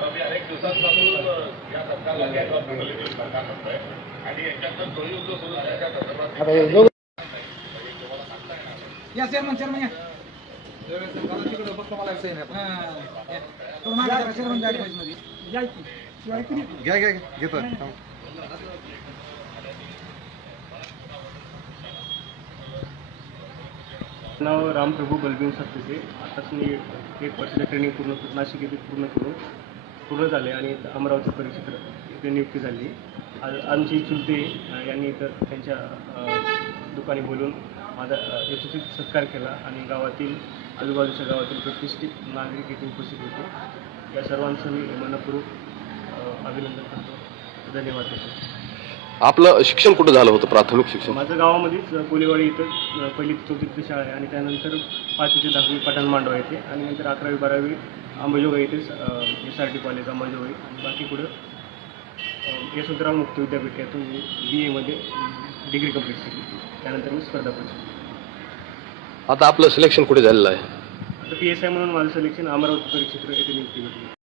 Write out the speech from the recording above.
आपल्या अनेक दिवसांपासून या सरकारला सरकार म्हणतोय आणि याच्यातून सोयी उद्योग सुरू झाल्याच्या संदर्भात या चेअरमन चेअरमन घ्या घ्या घेतो. नाव रामप्रभू बलबीन सरतेचे. आताच मी 1 वर्षाची ट्रेनिंग नाशिक येथे पूर्ण झाले आणि अमरावती परीक्षेत इथे नियुक्ती झाली. आमची चुलते यांनी इथं त्यांच्या दुकानी बोलून माझा यशस्वी सत्कार केला आणि गावातील आजूबाजूच्या गावातील प्रतिष्ठित नागरिक इथे उपस्थित होते. या सर्वांचं मी मनपूर्वक अभिनंदन करतो. धन्यवाद. आपलं शिक्षण कुठं झालं होतं? प्राथमिक शिक्षण माझं गावामध्येच कोलीवाडी इथं पहिली 4थी शाळा आहे आणि त्यानंतर 5वी ते 10वी पठाण मांडवा येते आणि नंतर 11वी 12वी अंबाजोगाई येथे SRT कॉलेज अंबाजोगाई आणि बाकी पुढं यशवंतराव मुक्त विद्यापीठ यातून मी BA डिग्री कंप्लीट केली. त्यानंतर मी स्पर्धा परीक्षा. आता आपलं सिलेक्शन कुठे झालेलं आहे? आता PSI म्हणून माझं सिलेक्शन अमरावती परीक्षेत येथे नियुक्ती भेटली.